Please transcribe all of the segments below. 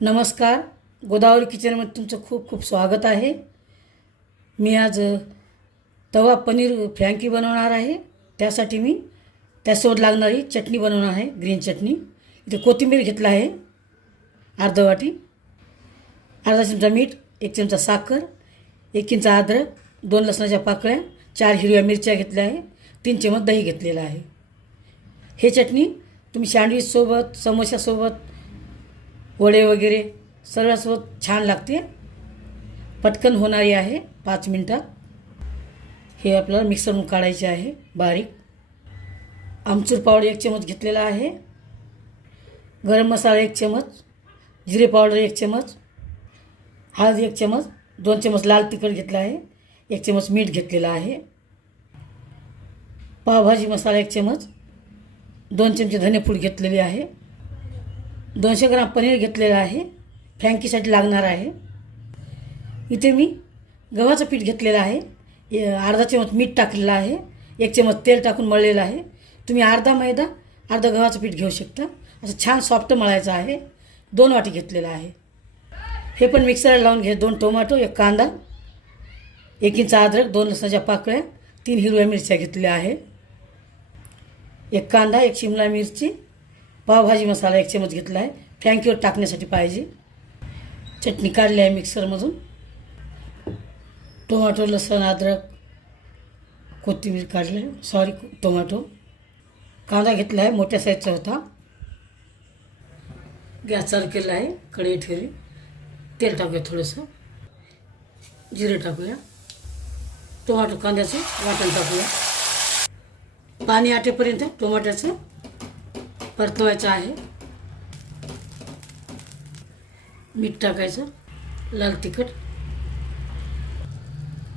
नमस्कार. गोदावरी किचनमध्ये तुमचं खूप खूप स्वागत आहे. मी आज तवा पनीर फ्रँकी बनवणार आहे. त्यासाठी मी त्यासोबत लागणारी चटणी बनवणार आहे. ग्रीन चटणी. इथे कोथिंबीर घेतला आहे अर्धा वाटी, अर्धा चमचा मीठ, 1 चमचा साखर, 1 इंच अद्रक, 2 लसणाच्या पाकळ्या, 4 हिरव्या मिरच्या घेतल्या आहे, 3 चमच दही घेतलेलं आहे. हे चटणी तुम्ही सँडविचसोबत, समोश्यासोबत, वडे वगैरे सर्वांसोबत छान लागते. पटकन होणारी आहे 5 मिनटात. हे आपल्याला मिक्सरमधून काढायचे आहे बारीक. आमचूर पावडर 1 चमच घेतलेला आहे, गरम मसाला 1 चमच, जिरे पावडर 1 चमच, हळद 1 चमच, 2 चमच लाल तिखट घेतला आहे, 1 चमच मीठ घेतलेला आहे, पावभाजी मसाला 1 चमच, 2 चमचे धनेपूड घेतलेली आहे, 200 ग्राम पनीर घेतलेलं आहे. फ्रँकीसाठी लागणार आहे. इथे मी गव्हाचं पीठ घेतलेलं आहे. अर्धा चमच मीठ टाकलेलं आहे, 1 चमच तेल टाकून मळलेलं आहे. तुम्ही अर्धा मैदा अर्धा गव्हाचं पीठ घेऊ शकता. असं छान सॉफ्ट मळायचं आहे. 2 वाटी घेतलेलं आहे. हे पण मिक्सरला लावून घे. 2 टोमॅटो, 1 कांदा, 1 इंच अद्रक, 2 लसणाच्या पाकळ्या, 3 हिरव्या मिरच्या घेतलेल्या आहे, 1 कांदा, 1 शिमला मिरची, पावभाजी मसाला 1 चमच घेतला आहे. फ्रँकीवर टाकण्यासाठी पाहिजे. चटणी काढली आहे मिक्सरमधून. टोमॅटो, लसूण, अद्रक, कोथिंबीर काढले, टोमॅटो, कांदा घेतला आहे, मोठ्या साईजचा होता. गॅस चालू केला आहे. कढई ठेवली. तेल टाकूया, थोडंसं जिरे टाकूया, टोमॅटो कांद्याचं वाटण टाकूया. पाणी आटेपर्यंत टोमॅटोचं परतवायचं आहे. मीठ टाकायचं, लाल तिखट,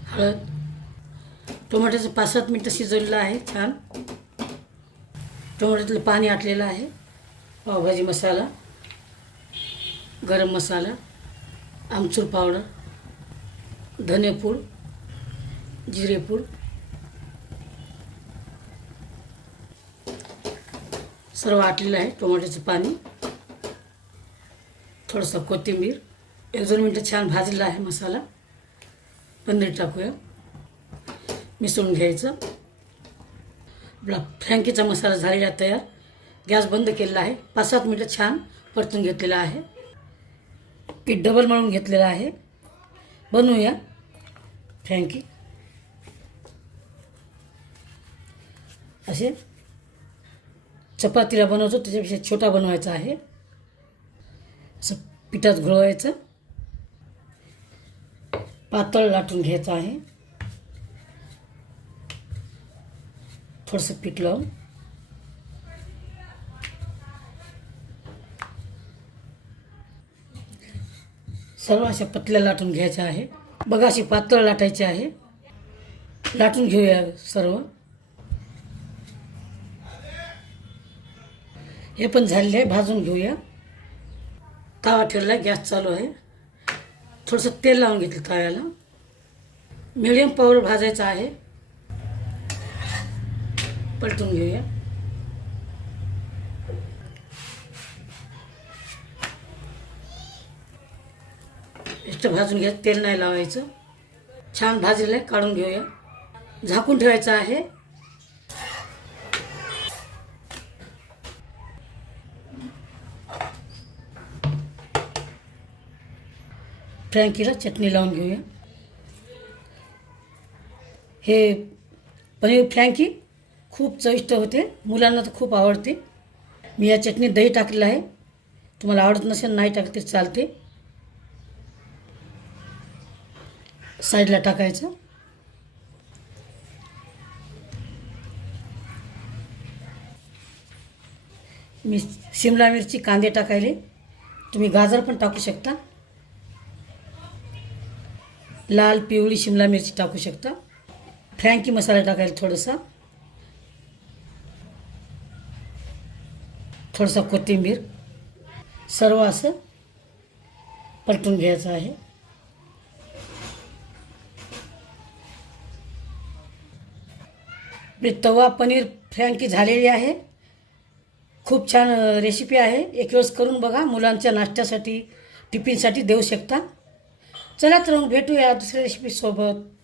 हळद. टोमॅटोचं 5-7 मिनटं शिजवलेलं आहे छान. टोमॅटोतलं पाणी आटलेलं आहे. पावभाजी मसाला, गरम मसाला, आमचूर पावडर, धनेपूड, जिरेपूड, सर्व आटलेलं आहे. टोमॅटोचं पाणी, थोडंसं कोथिंबीर, 1-2 मिनटं छान भाजलेला आहे मसाला. पनीर टाकूया, मिसळून घ्यायचं. आपला फ्रँकीचा मसाला झालेला तयार. गॅस बंद केलेला आहे. 5-7 मिनटं छान परतून घेतलेला आहे. पीठ डबल मळून घेतलेलं आहे. बनवूया फ्रँकी. असे चपातीला बनवतो त्याच्यापेक्षा छोटा बनवायचा आहे. असं पिठात घोळवायचं, पातळ लाटून घ्यायचं आहे. थोडंसं पीठ लावून सर्व अशा पतल्या लाटून घ्यायच्या आहे. बघा, अशी पातळ लाटायची आहे. लाटून घेऊया सर्व. हे पण झालेलं आहे. भाजून घेऊया. तवा ठेवला, गॅस चालू आहे. थोडंसं तेल लावून घेतलं तव्याला. मिडियम पॉवर भाजायचं आहे. पलटून घेऊया. जास्त भाजून घ्या, तेल नाही लावायचं. छान भाजलेलं आहे, काढून घेऊया. झाकून ठेवायचं आहे. फ्रँकीला चटणी लावून घेऊया. हे पनीर फ्रँकी खूप चविष्ट होते. मुलांना तर खूप आवडते. मी या चटणीत दही टाकलेलं आहे. तुम्हाला आवडत नसेल नाही टाकलं तरी चालते. साईडला टाकायचं. मी शिमला मिरची, कांदे टाकायले. तुम्ही गाजर पण टाकू शकता. लाल पिवळी शिमला मिरची टाकू शकता. फ्रँकी मसाला टाकायला थोडंसं कोथिंबीर. सर्व असं पलटून घ्यायचं आहे. आपली तवा पनीर फ्रँकी झालेली आहे. खूप छान रेसिपी आहे. एक वेळेस करून बघा. मुलांच्या नाश्त्यासाठी टिफिनसाठी देऊ शकता. चला तर मग भेटूया दुसऱ्या रेसिपीसोबत.